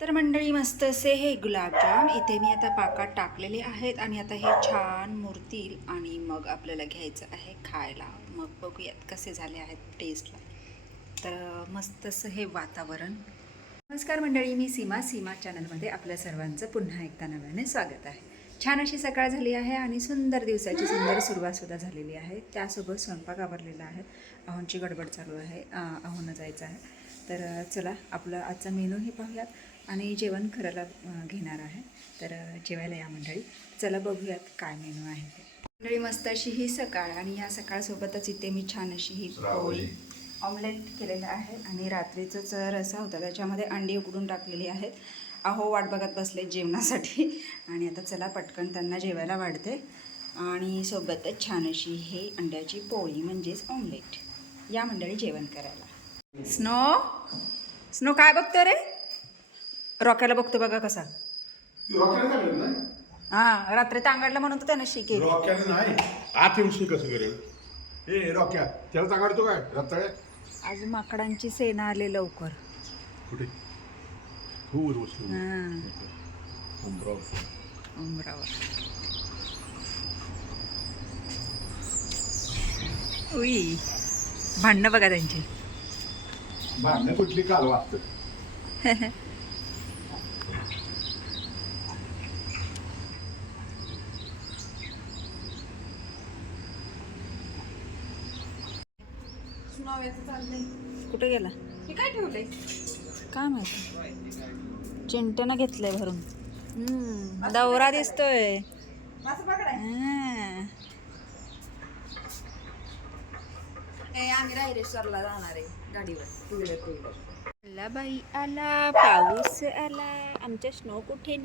तर मंडळी मस्त असे हे गुलाबजाम इथे मी आता पाकात टाकलेले आहेत आणि आता हे छान मुरतील आणि मग आपल्याला घ्यायचं आहे खायला. मग बघूयात कसे झाले आहेत टेस्टला. तर मस्त असं हे वातावरण. नमस्कार मंडळी, मी सीमा चॅनलमध्ये आपल्या सर्वांचं पुन्हा एकदा नव्याने स्वागत आहे. छान अशी सकाळ झाली आहे आणि सुंदर दिवसाची सुंदर सुरुवातसुद्धा झालेली आहे. त्यासोबत स्वयंपाक आवरलेला आहे. अहोंची गडबड चालू आहे, अहोंना जायचं आहे. तर चला आपलं आजचा मेनूही पाहूयात आणि जेवण करायला घेणार आहे. तर जेवायला या मंडळी. चला बघूयात काय मेनू आहे ते. मंडळी मस्त अशी ही सकाळ आणि या सकाळसोबतच इथे मी छान अशी ही पोळी ऑमलेट केलेलं आहे आणि रात्रीचं जर रस्सा होता त्याच्यामध्ये अंडी उकडून टाकलेली आहेत. अहो वाट बघत बसले जेवणासाठी आणि आता चला पटकन त्यांना जेवायला वाढते आणि सोबतच छान अशी ही अंड्याची पोळी म्हणजेच ऑमलेट. या मंडळी जेवण करायला. स्नो काय बघतो रे? रॉक्याला बघतो बघा कसा. हा रात्री तांगडला म्हणून तर त्यानं शिकेल. रॉक्याला नाही आत येऊन कसं करेल ए रॉक्या त्याला तांगाडतो काय रताळे. आज माकडांची सेना आले लवकर. कुठे खूर बसलो उमरावर. उई भांडणं बघा त्यांची. भांडणं कुठली काल वाटतं. कुठे गेला? हे काय ठेवलंय? काय माहिती. चिंट्यानं घेतलंय भरून. दौरा दिसतोय. माझं पकडाय. आम्ही रायरेश्वरला जाणार आहे गाडीवर टू व्हीलर. आला बाई आला, पाऊस आला, आमच्या स्नो कुठे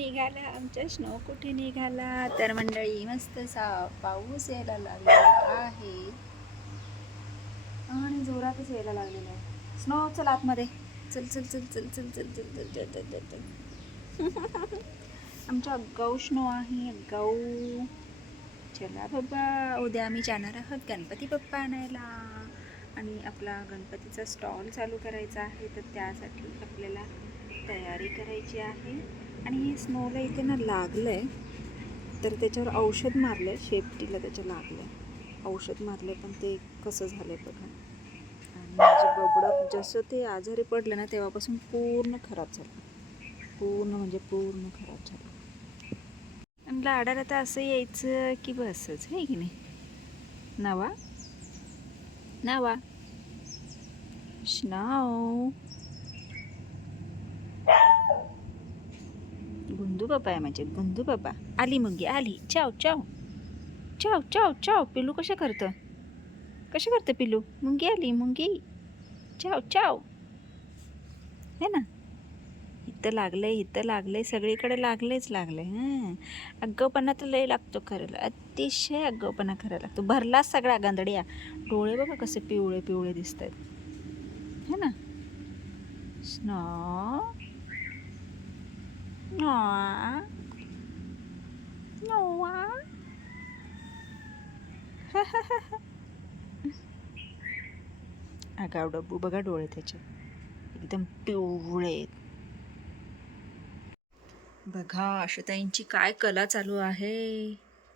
निघाला. तर मंडळी मस्त असा पाऊस यायला लागलेला आहे आणि जोरातच यायला लागलेला आहे. स्नो चल आतमध्ये. चल चल चल चल चल चल चल चल चल चल चल चल. आमचा गौ स्नो आहे गौ. चला बाबा, उद्या आम्ही जाणार आहोत गणपती बाप्पा आणायला आणि आपला गणपतीचा स्टॉल चालू करायचा आहे. तर त्यासाठी आपल्याला तयारी करायची आहे. आणि हे स्नोला इथे ना लागलं आहे तर त्याच्यावर औषध मारलं आहे. शेपटीला त्याच्या लागलं आहे, औषध मारलं आहे, पण ते कसं झालं आहे बघा. आणि माझे बबडं जसं ते आजारी पडलं ना तेव्हापासून पूर्ण खराब झालं. पूर्ण खराब झालं. आणि लाडाला तर असं यायचं की बसच आहे की नाही. नावा स्नाव गुंदू बाबा आहे माझे. गुंदू बाबा आली मुंगी आली. चाव चाव चाव चाव चाव. पिलू कसं करतं पिलू. मुंगी आली मुंगी. चाव चाव. है ना. इथं लागलंय सगळीकडे लागलंय. अग्गवपणा तर लय लागतो करायला. अतिशय अग्गवपणा करायला लागतो. भरलाच सगळा गांधड्या. डोळे बघा कसे पिवळे दिसत आहेत. है ना. स्नो आगाव डब्बू बघा, डोळे त्याचे एकदम पिवळे. बघा आशुताईंची काय कला चालू आहे.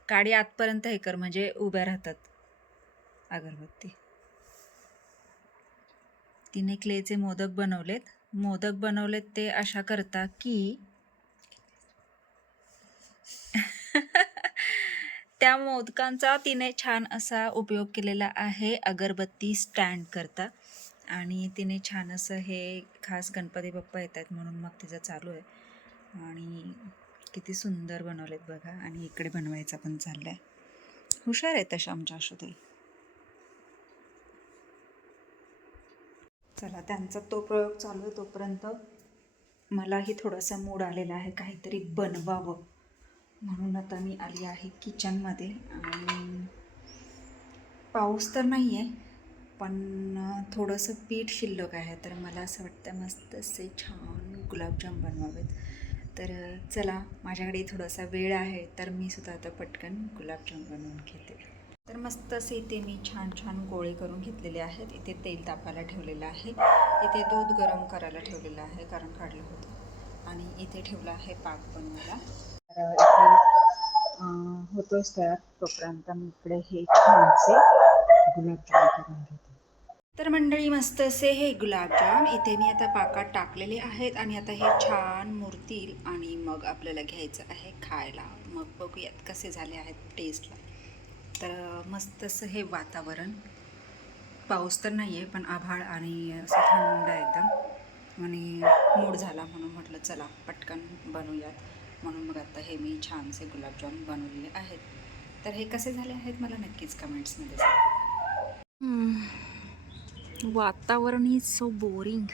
गाडी आतपर्यंत हे कर म्हणजे उभ्या राहतात. अगरबत्ती. तिने क्लेचे मोदक बनवलेत ते अशा करता की त्या मोदकांचा तिने छान असा उपयोग केलेला आहे अगरबत्ती स्टँड करता. आणि तिने छान असं हे खास गणपती बाप्पा येत आहेत म्हणून मग तिचं चालू आहे. आणि किती सुंदर बनवलेत बघा. आणि इकडे बनवायचा पण चाललाय. हुशार आहे तशा आमच्या आशुताई. चला त्यांचा तो प्रयोग चालू आहे तोपर्यंत मलाही थोडासा मूड आलेला आहे काहीतरी बनवावं म्हणून आता मी आली आहे किचनमध्ये. आणि पाऊस तर नाही आहे पण थोडंसं पीठ शिल्लक आहे. तर मला असं वाटतं मस्त असे छान गुलाबजाम बनवावेत. तर चला माझ्याकडे थोडासा वेळ आहे तर मी सुद्धा आता पटकन गुलाबजाम बनवून घेते. तर मस्त असे इथे मी छान गोळे करून घेतलेले आहेत. इथे तेल तापायला ठेवलेलं आहे. इथे दूध गरम करायला ठेवलेलं आहे कारण काढलं होतं. आणि इथे ठेवला आहे पाक बनवायला. तर इथे होतोच तयार. तोपर्यंत मी इकडे हे छानसे गुलाबजाम करून घेते. तर मंडळी मस्त असे हे गुलाबजाम इथे मी आता पाकात टाकलेले आहेत आणि आता हे छान मुरतील आणि मग आपल्याला घ्यायचं आहे खायला. मग बघूयात कसे झाले आहेत टेस्टला. तर मस्त असं हे वातावरण, पाऊस तर नाही आहे पण आभाळ आणि असं थंड एकदम आणि मूड झाला म्हणून म्हटलं चला पटकन बनवूयात. म्हणून मग आता हे मी छानसे गुलाबजाम बनवलेले आहेत. तर हे कसे झाले आहेत मला नक्कीच कमेंट्समध्ये सांगा. वातावरण इज सो बोरिंग.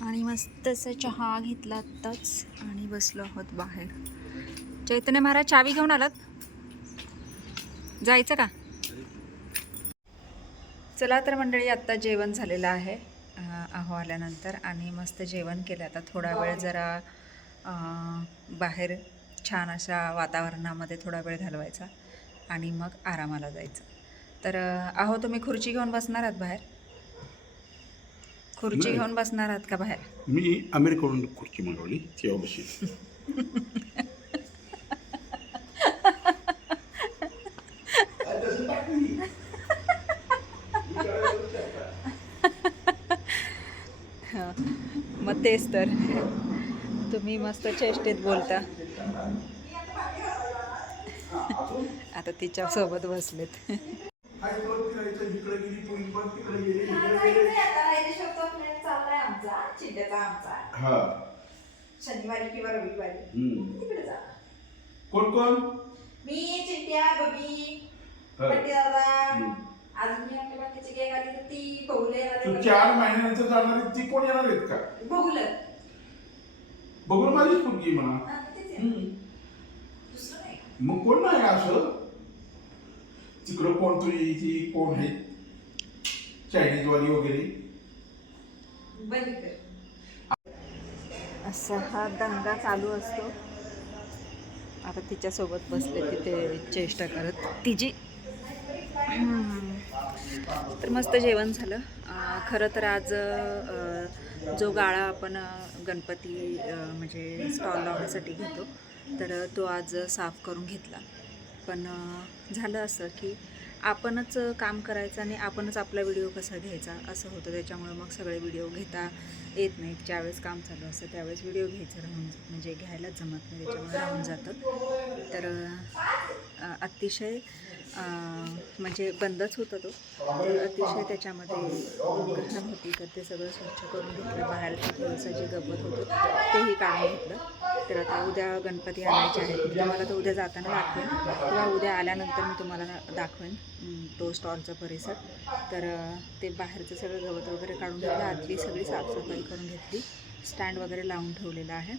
आणि मस्त असं चहा घेतला आत्ताच आणि बसलो आहोत बाहेर. चैतन्य महाराज चावी घेऊन आलात, जायचं का? चला तर मंडळी आत्ता जेवण झालेलं आहे आहो आल्यानंतर आणि मस्त जेवण केलं. आता थोडा वेळ जरा बाहेर छान अशा वातावरणामध्ये थोडा वेळ घालवायचा आणि मग आरामाला जायचं. तर आहो तुम्ही खुर्ची घेऊन बसणार आहात बाहेर? खुर्ची नाही. घेऊन बसणार आहात का बाहेर? मी अमेरिकेकडून खुर्ची मागवली तेव्हा बशी. मग तेच तर, तुम्ही मस्त चेष्टेत बोलता. आता तिच्यासोबत बसलेत. शनिवारी किंवा रविवारी तिकडे जा. कोण कोण? मी चिंट्या, बबी, पट्टी दादा, अजून मी आपल्या बाकीची गॅंग आली तर ती बघूले. तू 4 महिन्यानंतर जाणार आहे, ती कोण येणार आहेत का? बघूलं बघून माझीच मुलगी म्हणा. दुसरं नाही. मग कोण नाही असं तिकडं? कोण तुझी ती कोण आहे चायनीज वाली वगैरे? बंद कर. असा हा दंगा चालू असतो. आता तिच्यासोबत बसले तिथे चेष्टा करत तिची. तर मस्त जेवण झालं. खरं तर आज जो गाळा आपण गणपती म्हणजे स्टॉल लावण्यासाठी घेतो तर तो आज साफ करून घेतला. पण झालं असं की आपणच काम करायचं आणि आपणच आपला व्हिडिओ कसा घ्यायचा असं होतं. त्याच्यामुळे मग सगळे व्हिडिओ घेता येत नाहीत. ज्यावेळेस काम चालू असतं त्यावेळेस व्हिडिओ घ्यायचं राहून म्हणजे घ्यायलाच जमत नाही, त्याच्यामुळे राहून जातं. तर अतिशय म्हणजे बंदच होता तो. तर अतिशय त्याच्यामध्ये घाण होती तर ते सगळं स्वच्छ करून घेतलं. बाहेरचं थोडंसं जे गवत होतं तेही काढून घेतलं. तर आता उद्या गणपती आणायचे आहेत. मी तुम्हाला तर उद्या जाताना दाखवेन किंवा उद्या आल्यानंतर मी तुम्हाला दाखवेन तो स्टॉलचा परिसर. तर ते बाहेरचं सगळं गवत वगैरे काढून घेतलं. आतली सगळी साफसफाई करून घेतली. स्टँड वगैरे लावून ठेवलेलं आहे.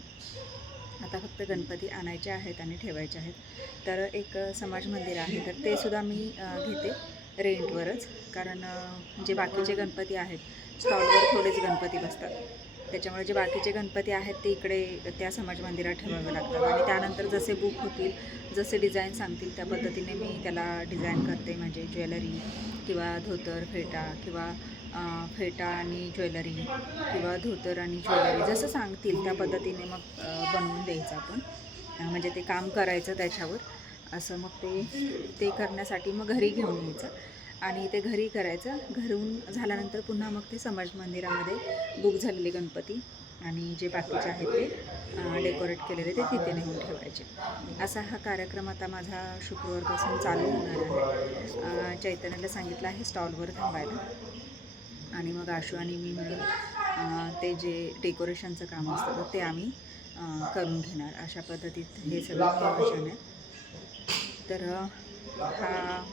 आता फक्त गणपती आणायचे आहेत आणि ठेवायचे आहेत. तर एक समाज मंदिर आहे तर ते सुद्धा मी घेते रेंटवरच. कारण जे बाकीचे गणपती आहेत स्टॉलवर थोडेच गणपती बसतात. त्याच्यामुळे जे बाकीचे गणपती आहेत ते इकडे त्या समाज मंदिरात ठेवावे लागतात. आणि त्यानंतर जसे बुक होतील, जसे डिझाईन सांगतील त्या पद्धतीने मी त्याला डिझाईन करते. म्हणजे ज्वेलरी किंवा धोतर फेटा किंवा फेटा आणि ज्वेलरी किंवा धोतर आणि ज्वेलरी जसं सांगतील त्या पद्धतीने मग बनवून द्यायचं आपण. म्हणजे ते काम करायचं त्याच्यावर असं. मग ते करण्यासाठी मग घरी घेऊन यायचं आणि ते घरी करायचं. घरून झाल्यानंतर पुन्हा मग ते समाज मंदिरामध्ये बुक झालेले गणपती आणि जे बाकीचे आहेत ते डेकोरेट केलेले ते तिथे नेऊन ठेवायचे. असा हा कार्यक्रम आता माझा शुक्रवारपासून चालू होणार आहे. चैतन्याला सांगितलं आहे स्टॉलवर थांबायला आणि मग आशू आणि मी मिळून ते जे डेकोरेशनचं काम असतं तर ते आम्ही करून घेणार. अशा पद्धतीत हे सगळं नियोजन आहे. तर हा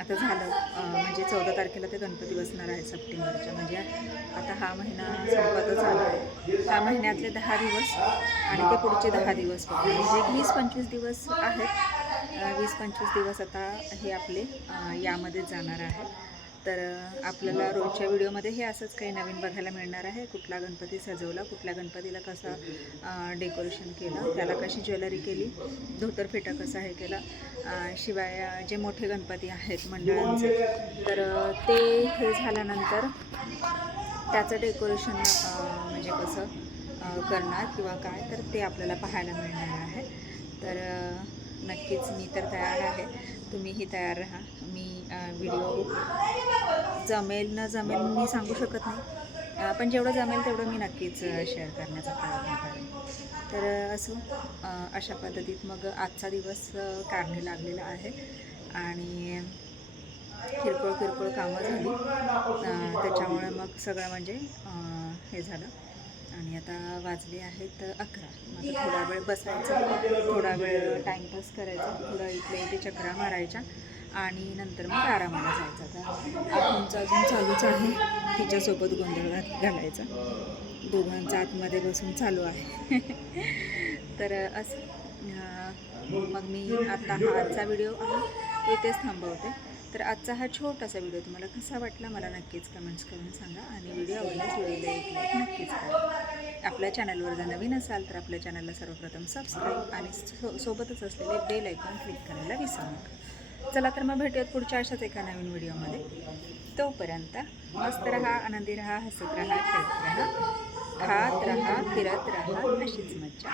आता झालं म्हणजे 14 तारखेला ते गणपती बसणार आहेत सप्टेंबरच्या. म्हणजे आता हा महिना संपतच आला आहे. ह्या महिन्यातले 10 दिवस आणि ते पुढचे 10 दिवस म्हणजे 20-25 दिवस आहेत. 20-25 दिवस आता हे आपले यामध्ये जाणार आहेत. तर आपल्याला रोजच्या व्हिडिओमध्ये हे असंच काही नवीन बघायला मिळणार आहे. कुठला गणपती सजवला, कुठल्या गणपतीला कसा डेकोरेशन केलं, त्याला कशी ज्वेलरी केली, धोतर फेटा कसा हे केला. शिवाय जे मोठे गणपती आहेत मंडळांचे तर ते हे झाल्यानंतर त्याचं डेकोरेशन म्हणजे कसं करणार किंवा काय, तर ते आपल्याला पाहायला मिळणार आहे. तर नक्कीच मी तर तयार आहे, तुम्हीही तयार राहा. मी व्हिडिओ जमेल न जमेल मी सांगू शकत नाही, पण जेवढं जमेल तेवढं मी नक्कीच शेअर करण्याचा प्रयत्न करेन. तर असो, अशा पद्धतीत मग आजचा दिवस कारणे लागलेला आहे आणि किरकोळ कामं झाली, त्याच्यामुळे मग सगळं म्हणजे हे झालं. आणि आता वाजले आहेत 11. मग आता थोडा वेळ बसायचं, थोडा वेळ टाईमपास करायचा, थोडा इकडे इथे चकरा मारायच्या आणि नंतर मग आरामाला जायचं. आता आतूनचं अजून चालूच आहे, तिच्यासोबत गोंधळ घालायचा, दोघांचा आतमध्ये बसून चालू आहे. तर असं मग मी आता हा आजचा व्हिडिओ आहे तो इथेच थांबवते. तर आजचा हा छोटासा व्हिडिओ तुम्हाला कसा वाटला मला नक्कीच कमेंट्स करून सांगा आणि व्हिडिओ आवडल्यास व्हिडिओला एक लाईक नक्कीच करा. आपल्या चॅनलवर जर नवीन असाल तर आपल्या चॅनलला सर्वप्रथम सबस्क्राईब आणि सोबतच असलेले बेल आयकॉन क्लिक करायला विसरू नका. चला तर मग भेटूयात पुढच्या अशाच एका नवीन व्हिडिओमध्ये. तोपर्यंत मस्त रहा, आनंदी रहा, हसत रहा, खेळत रहा, खात रहा, फिरत रहा, अशीच मज्जा.